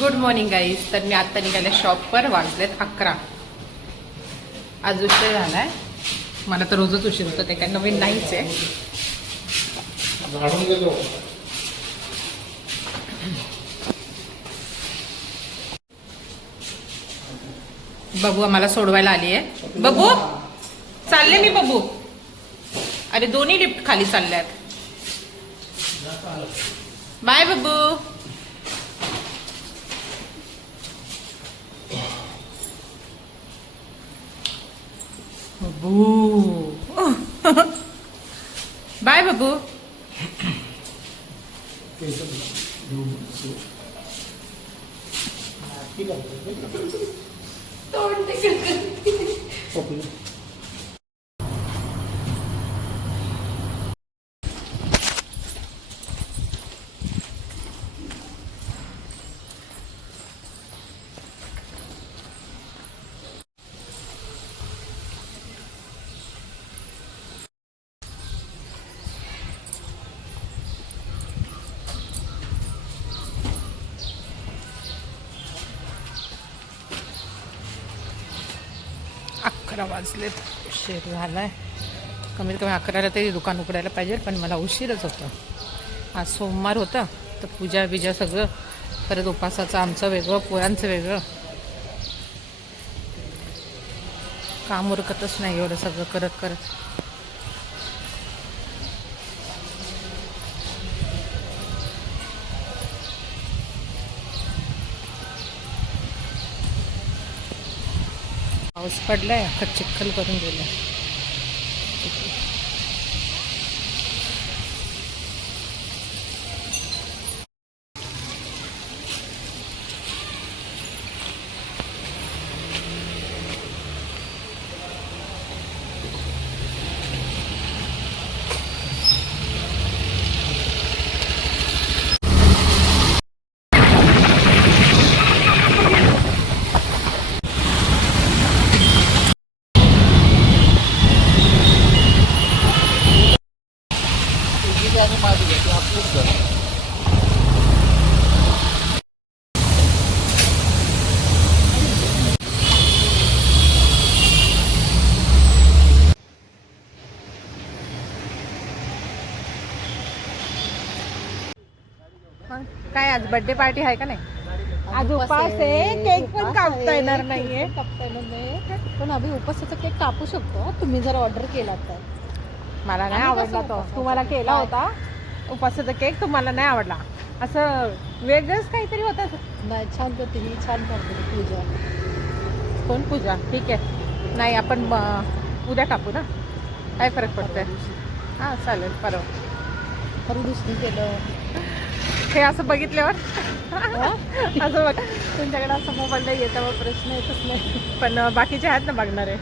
Good morning guys. तर मी आत्ता निघाले शॉपवर. वाजलेत 11. आज उशीर झालाय. मला तर रोजच उशीर होतं, ते काय नवीन नाहीच आहे. बबू आम्हाला सोडवायला आली आहे. बबू चालले मी. बबू अरे दोन्ही लिफ्ट खाली चालल्यात. बाय बबू. बबू बाय बबू. अकरा वाजलेत. उशीर झालाय. कमीत कमी 11ला तरी दुकान उघडायला पाहिजे, पण मला उशीरच होतं. आज सोमवार होतं तर पूजा बिजा सगळं, परत उपासाचं आमचं वेगळं, पोळ्यांचं वेगळं. काम उरकतच नाही एवढं सगळं करत करत. पाऊस पडलाय, अख्खा चिखल करून गेलं. काय आज बर्थडे पार्टी आहे का नाही? आज उपास आहे. केक पण कापता येणार नाहीये. पण आम्ही उपासाचा केक कापू शकतो तुम्ही जर ऑर्डर केला तर. मला नाही आवडला तो. तुम्हाला केला होता उपासाचा केक, तुम्हाला नाही आवडला. असं वेगळंच काहीतरी होतं. नाही, छान करते ही, छान करते पूजा. कोण पूजा? ठीक आहे. नाही आपण उद्या कापू ना, काय फरक पडतंय? हां चालेल. परवा दुसरी केलं हे असं बघितल्यावर असं बघ. तुमच्याकडे असं मोबाईल नाही येत, त्यामुळे प्रश्न येतच नाही. पण बाकीचे आहेत ना बघणारे.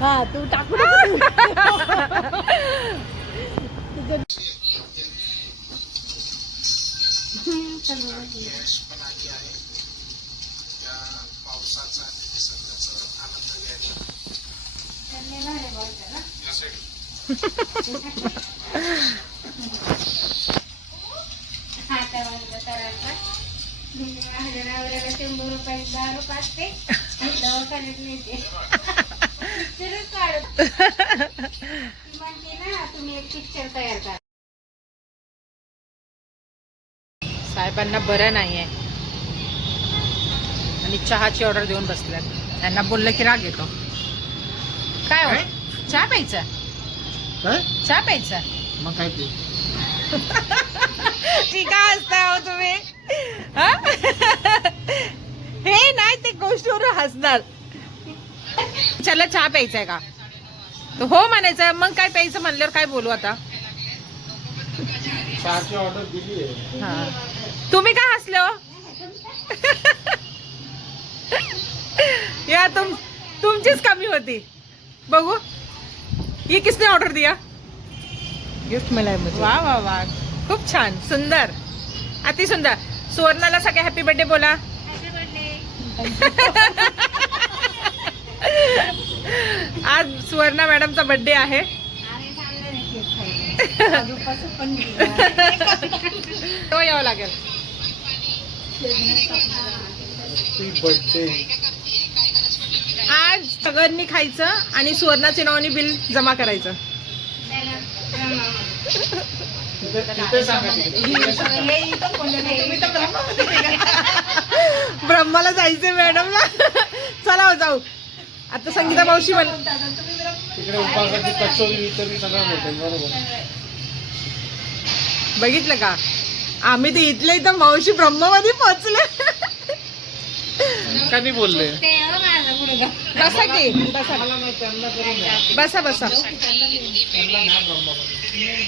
हा तू टाकू साहेबांना बरं नाहीये आणि चहाची ऑर्डर देऊन बसल्यात. त्यांना बोललं की राग येतो. काय हो? चहा प्यायचा? चहा प्यायचा? मग काय ते ठीक असता हो तुम्ही. हे नाही, ते गोष्टीवर हसणार. चला चहा प्यायचाय का? तो हो म्हणायचं. मग काय प्यायचं म्हणल्यावर काय बोलू आता? चहाची ऑर्डर दिली आहे. हा, तुम्ही काय हसले हो? या तुमचीच कमी होती. बघू ये किसने ऑर्डर दिया? गिफ्ट मिळाय मुझे. वा वा वा, खूप छान, सुंदर, अति सुंदर. सुवर्णाला सगळे हॅपी बर्थडे बोला. आज सुवर्णा मॅडमचा बर्थडे आहे. तो यावं लागेल. बर्थडे आज सगळ्यांनी खायचं आणि सुवर्णाच्या नावाने बिल जमा करायचं. तिथे सांगा ब्रह्माला जायचंय मॅडमला. चला हो, जाऊ. आता संगीता मावशी म्हण तिकडे उपासाची कचोरी विचोरी सगळं भेटेल. बरोबर बघितलं का, आम्ही ते इथले इथं मावशी ब्रह्मामध्ये पोहोचले. कधी बोलले बसा की, बसा मला नाही, त्यांना करून द्या. बसा बसा. त्यांना नाही ब्रह्मामध्ये.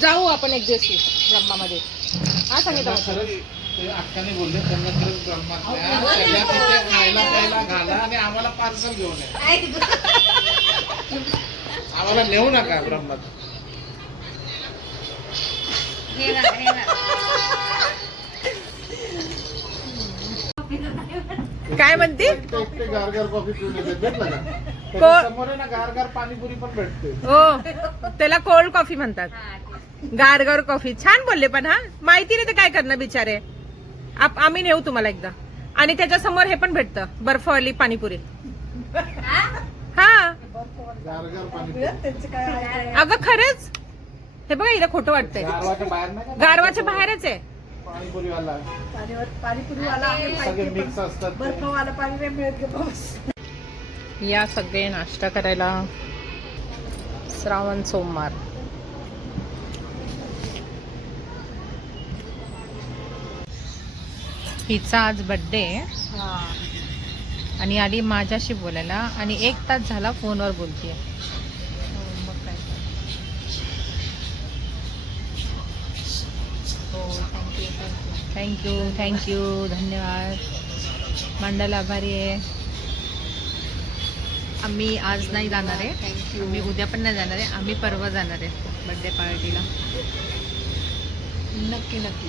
जाऊ आपण एक दिवशी ब्रह्मामध्ये. हा संगीता मावशी. खरंच ते अक्काने बोलले, त्यांना खरंच ब्रह्मात न्या. सगळ्या तिथे खायला प्यायला घाला आणि आम्हाला पार्सल घेऊन या. आम्हाला नेऊ नका ब्रह्मात. काय म्हणते? एकटे गारगार कॉफी पिऊन येते. भेटलं का? को- त्याच्या समोर आहे ना गारगार पाणीपुरी पण भेटते. हो, त्याला कोल्ड कॉफी म्हणतात. गारगार कॉफी. छान बोलले पण. हा, माहिती नाही तर काय करणार बिचारे. आम्ही नेऊ तुम्हाला एकदा. आणि त्याच्या समोर हे पण भेटतं, बर्फवाली पाणीपुरी. हा गारगार पाणीपुरी. अगं खरंच, हे बघा हिला खोटं वाटतंय. गारवाच्या बाहेर नाही का? गारवाच्या बाहेरच आहे. पाणीपुरीवाला पाणीपुरीवाला सगळे मिक्स असतात ते. बर्फवाला पाणी नाही मिळत ग बस. या सगळे नाश्ता करायला. श्रावण सोमवार. हिचा आज बर्थडे आणि आली माझ्याशी बोलायला आणि 1 तास झाला फोनवर बोलतीये. थँक्यू धन्यवाद. मंडल आभारी आहे. आम्ही आज नाही जाणार आहे, आम्ही उद्या पण नाही जाणार आहे, आम्ही परवा जाणार आहे बर्थडे पार्टीला. नक्की नक्की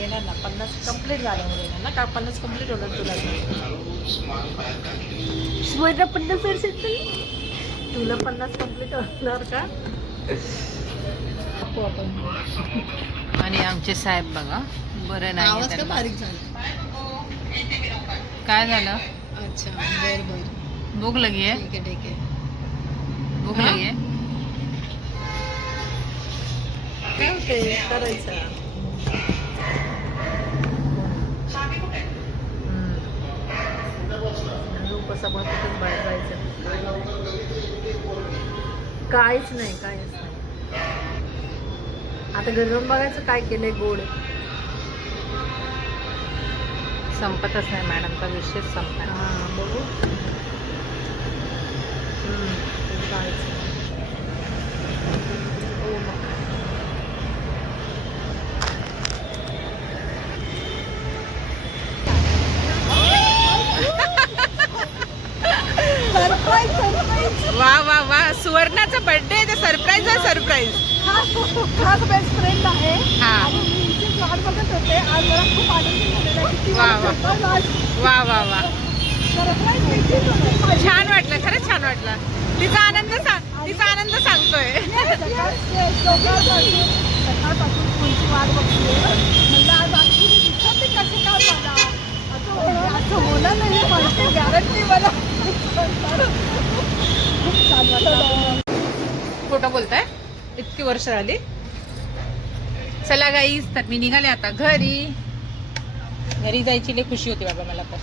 येणार ना. 50 कम्प्लीट झाल्यावर येणार ना. का 50 कम्प्लीट होणार तुला? स्वेटर 50 वर्षाची तुला 50 कम्प्लीट होणार का? आपण आणि आमचे साहेब बघा, बरं नाही आवाज का त्यांना. बारीक झाला? काय झालं? अच्छा बर बर भूक लगी है? ठीक आहे ठीक आहे. भूक लगी है? काय होते करायचं. कसा बघतच बाहेर जायचं. काहीच नाही काहीच नाही. आता गरम बघायचं काय केलंय गोड. संपतच नाही मॅडमचा विषय संपणार. हा बघू. काहीच नाही. हो मग. Surprise surprise. वा वा वा, सुवर्णाचा बर्थडे तर सरप्राईज आहे. सरप्राईज. खास बेस्ट फ्रेंड आहे. हा. आणि मी हिचीच वाट बघत होते. आज मला खूप आनंद झालेला आहे. किती वा, वा. surprise आज. वा वा वा, Surprise भेटली तुला. छान वाटलं, खरंच छान वाटलं. तिचा आनंद सांगतोय. सकाळपासून फोनची वाट बघते. म्हणलं आज आणखी दिसत कसं काय मला असं होणार नाही म्हणते गॅरंटी मला. खूप छान वाटलं. खोटं बोलताय, इतकी वर्ष झाली. चला गाईस, तर मी निघाले आता घरी जायची लई खुशी होती बाबा मला तर.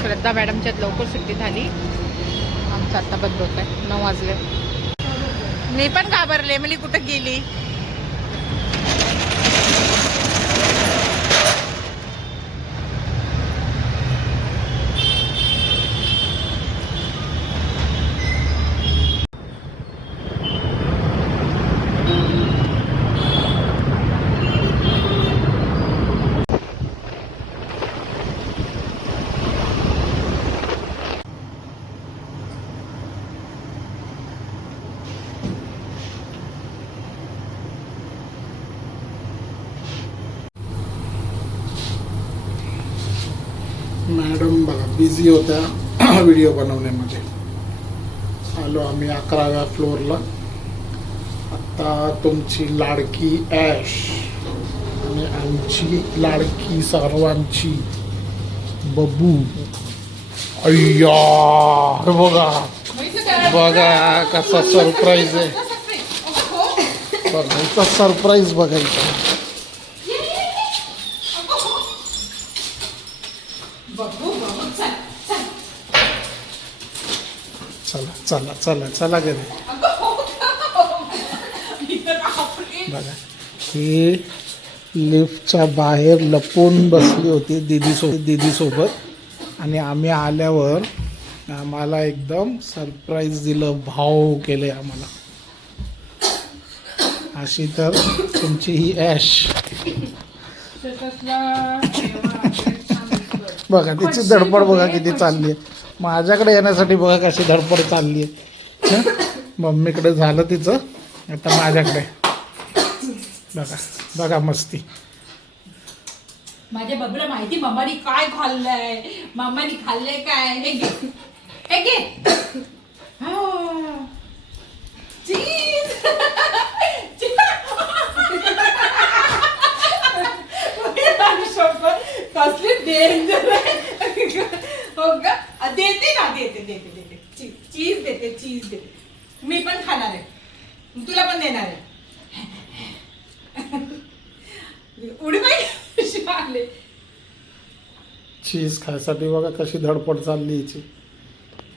श्रद्धा मॅडमच्यात लवकर सुट्टी झाली. आमचं आता बंद होत आहे. 9 वाजले. मी पण घाबरले, म्हणजे कुठं गेली. मॅडम बघा बिझी होत्या व्हिडिओ बनवण्यामध्ये. आलो आम्ही 11व्या फ्लोअरला. आता तुमची लाडकी ॲश आणि आमची लाडकी सर्वांची बबू. अय्या हे बघा बघा कसा सरप्राईज आहे. बघायचा सरप्राईज बघायचा. चला चला चला चला घरी. बघा ही लिफ्टच्या बाहेर लपून बसली होती दीदी सोबत आणि आम्ही आल्यावर आम्हाला एकदम सरप्राईज दिलं. भाव केले आम्हाला. अशी तर तुमची ही ॲश बघा तिची धडपड बघा किती चालली आहे. माझ्याकडे येण्यासाठी बघा कशी धडपड चालली आहे. मम्मीकडे झालं तिचं, आता माझ्याकडे. बघा बघा मस्ती. माझ्या बबूला माहिती मम्मानी काय खाल्लंय, मम्मानी खाल्लंय काय. हे घे हे घे. चीज. कसली डेंजर आहे. हो का देते ना देते देते देते चीज देते चीज देते. मी पण खाणार आहे, तुला पण देणार आहे. उडी माहिती आले. चीज खायसाठी बघा कशी धडपड चालली हिची.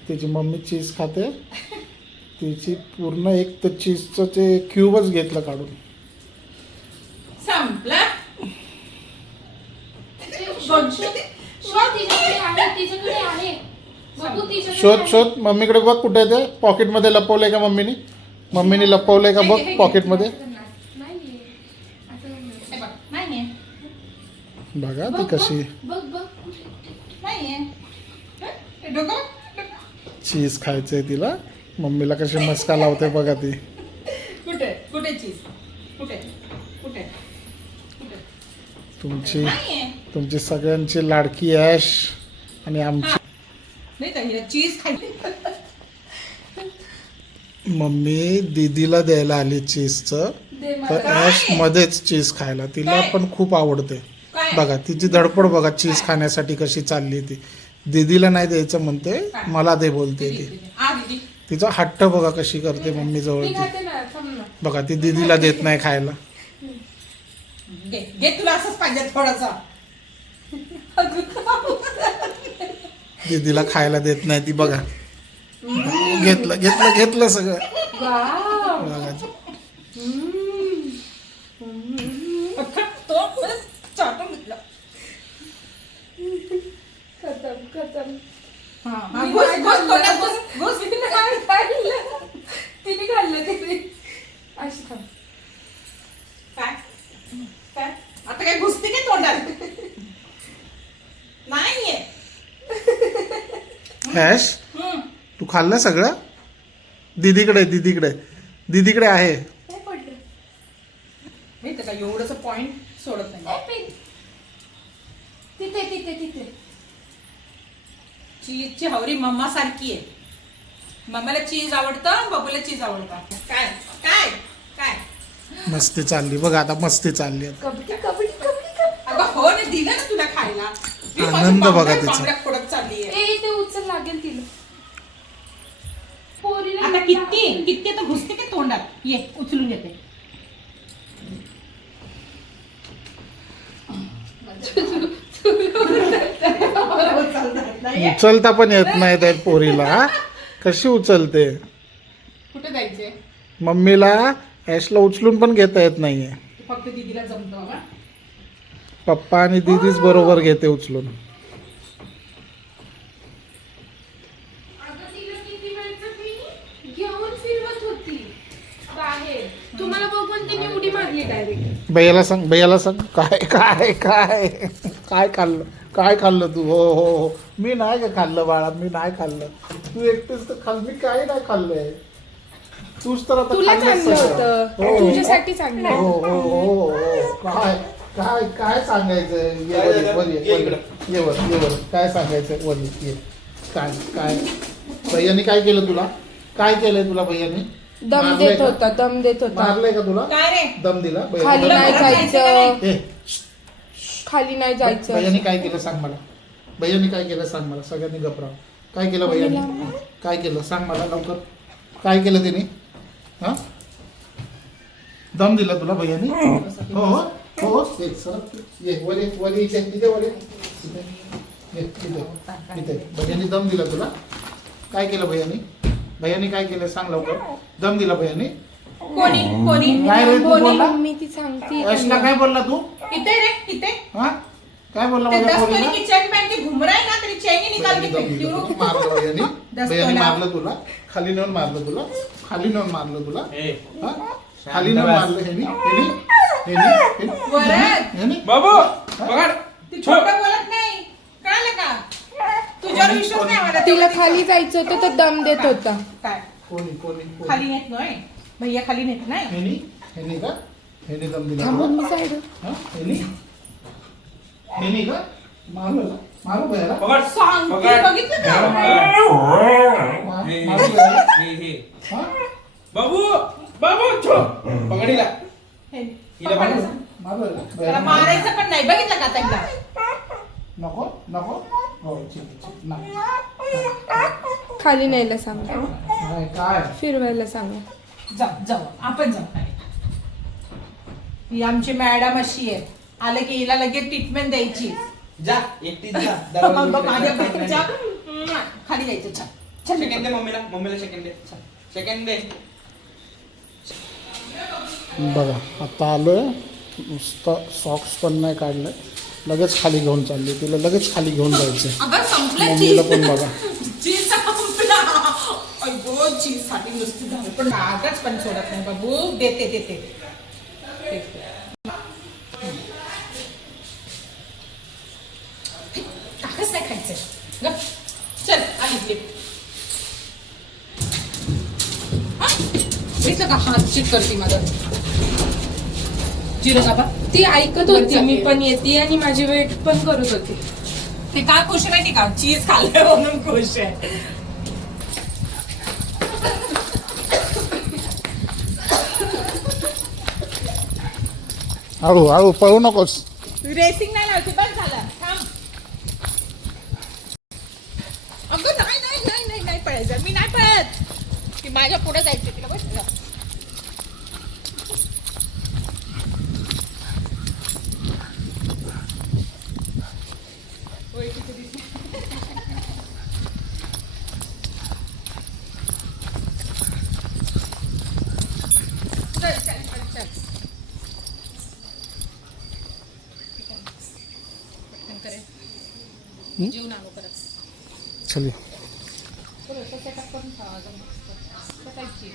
तिची मम्मी चीज खाते, तिची पूर्ण एक तर चीजचं ते क्यूबच घेतलं काढून. संपला. शोध शोध मम्मीकडे बघ कुठे आहे ते. पॉकेटमध्ये लपवलंय का मम्मीने? मम्मीने लपवलंय का बघ पॉकेटमध्ये. बघा ती कशी चीज खायचंय तिला. मम्मीला कशी मस्का लावते बघा ती. कुठे कुठे चीज कुठे कुठे तुमची सगळ्यांची लाडकी ॲश आणि आमची नाही तर हिला चीज खायची. मम्मी दीदीला द्यायला आली चीजचं, तर ॲश मध्येच चीज खायला. तिला पण खूप आवडते. बघा तिची धडपड बघा चीज खाण्यासाठी कशी चालली ती. दीदीला नाही द्यायचं म्हणते, मला दे बोलते ती. तिचा हट्ट बघा कशी करते मम्मी जवळ ती. बघा ती दीदीला देत नाही खायला. घे तुला असंच पाहिजे थोडासा. दीदीला खायला देत नाही ती. बघा घेतलं घेतलं घेतलं सगळं. बघा तिने खाल्लं तिने अशी खा. काय काय आता काय घुसते काय तोंडात? नाहीये. ॲश तू खाल्लं सगळं? दीदीकडे दीदीकडे दीदीकडे आहे. माहिती का एवढंच पॉइंट सोडत नाही. तिथे तिथे तिथे चीजची हवरी मम्मा सारखी आहे. मम्माला चीज आवडतं, बबूला चीज आवडतं. काय काय काय मस्ती चालली बघा आता. मस्ती चालली आता. कबड्डी कबड्डी कबड्डी. अगं हो ना दिलं ना तुला खायला. आनंद बघा तिचा. फोडत चालली आहे. ए ते उचल लागेल तिला. पोरीला आता किती किती तर घुसते काय तोंडात. ये उचलून येते. उचलता पण येत नाही त्या पोरीला. हा? कशी उचलते? कुठे जायचंय? मम्मीला ॲशला उचलून पण घेता येत नाहीये. फक्त दीदीला जमतो बाबा. पप्पा आणि दीदीच बरोबर घेते उचलून. घेऊन फिरवत होती बाहेर. तुम्हाला बघून तिने उडी मारली डायरेक्ट. भैयाला सांग भैयाला सांग. काय काय काय काय खाल्लं काय खाल्लं तू? हो हो हो मी नाही का खाल्लं बाळा. मी नाही खाल्लं. तू एकटेच तर खाल्लं. मी काही नाही खाल्लंय. तूच तर आता तुला खाल्लंस चांगलं सगळं. होतं. हो. तुझ्यासाठी चांगलं हो हो हो हो काय काय काय सांगायचं ये वर, वर ये, वर ये, वर, ये वर. काय सांगायचं वर ये. काय काय भैयानी काय केलं तुला? काय केलंय तुला भैयानी? दम मारलंय देत का? होता, दम देत होता. मारलंय का तुला? काय रे दम दिला खाली भैयानी? नाही जायचं, ए, खाली नाही जायचं. भैयानी काय केलं सांग मला. भैयानी काय केलं सांग मला. सगळ्यांनी गपराव. काय केलं भैयानी? काय केलं सांग मला लवकर. काय केलं त्याने? हा दम दिला तुला भैयानी? हो हो हो. एक सरक ये वर ये, वर ये, इथे वर ये. इथे ये, इथे भैयानी दम दिला तुला. काय केलं भैयानी? भैयानी काय केलं सांग लवकर. दम दिला भैयानी? कोणी कोणी काय रे तू कोणी बोलला? मम्मी ती सांगते. यशला काय बोलला तू? इथे रे इथे हा काय बोलला ते माझ्या 10 पोरीला? तोले की चेन पहन के घूम रहा है ना तेरी चेन ही निकाल के भैयानी दम फेंक दिला दूँ. तुला. मारलं भैयानी. 10 भैयानी तोला. मारलं तुला. खाली नेऊन मारलं तुला. खाली नेऊन मारलं तुला. ए, हा? खाली नेऊन मारलं ह्यानी. वरद बाबू पकड. ती छोटं बोलत नाही कळलं का तुझ्यावर विश्वास नाही मला तिला खाली जायचं होतं तर दम देत होता. काय कोणी कोणी कोणी? खाली नेत नाही भैया खाली नेत नाही ह्यानी का? ह्यानी दम दिला थांब तुला? Mummy side. हा? ह्यानी का? मारलं का? मारू भैयाला? पकड. सांगते पकड. बघितलं का मारू भैयाला? हे. हा? बाबू बाबू छो पकडीला. हे, हिला पकडायचं. मारू त्याला भैयाला? मारायचं पण नाही बघितलं का त्यांना नको नको हो ठीक आहे, ठीक नाही. खाली न्यायला सांगा, नाही, काय फिरवायला सांगा. जाऊ जाऊ आपण जाऊ ही आमची मॅडम अशी आहे आलं की हिला लगेच ट्रीटमेंट द्यायची जा एकटीच जा. माझ्या बहिणीच्या खाली जायचं चल चल सेकंड दे मम्मीला. मम्मीला सेकंड दे. सेकंड दे. बघा आता आलोय नुसतं सॉक्स पण नाही काढलंय लगेच खाली घेऊन चालली तिला लगेच खाली घेऊन जायचं अगं संपलं मम्मीला पण बघा चीज संपला अगो चीज साठी नुसती झालं पण मागच पण सोडत नाही बाबू देते देते काकच नाही खायचंय गप चल आली ते घेतलं का हात चिट करते माझं जिरं का बा ती ऐकत होती मी पण येते आणि माझी वेट पण करत होती. ते काय खुश माहिती का चीज खाल्लं म्हणून खुश आहे हळू हळू पळू नकोस रेसिंग नाही लावती बस झालं थांब अगं नाही नाही नाही नाही नाही पळायचं मी नाही पळत ती माझ्या पुढे जायचं तिला बस चल चल चल चल पटकन करेल जेवण आणू परत चलिए थोडंसं सेटअप करून खावा अजून मस्त सकाळची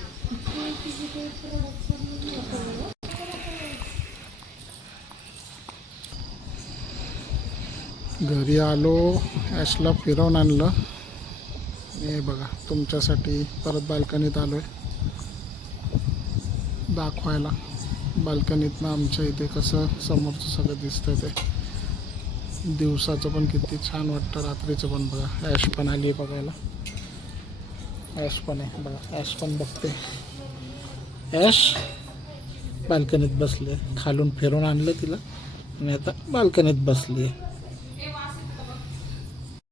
घरी आलो ॲशला फिरवून आणलं हे बघा तुमच्यासाठी परत बाल्कनीत आलो आहे दाखवायला बाल्कनीतनं आमच्या इथे कसं समोरचं सगळं दिसतं ते दिवसाचं पण किती छान वाटतं रात्रीचं पण बघा ॲश पण आली आहे बघायला ॲश पण आहे बघा ॲश पण बघते ॲश बाल्कनीत बसले खालून फिरून आणलं तिला आणि आता बाल्कनीत बसली आहे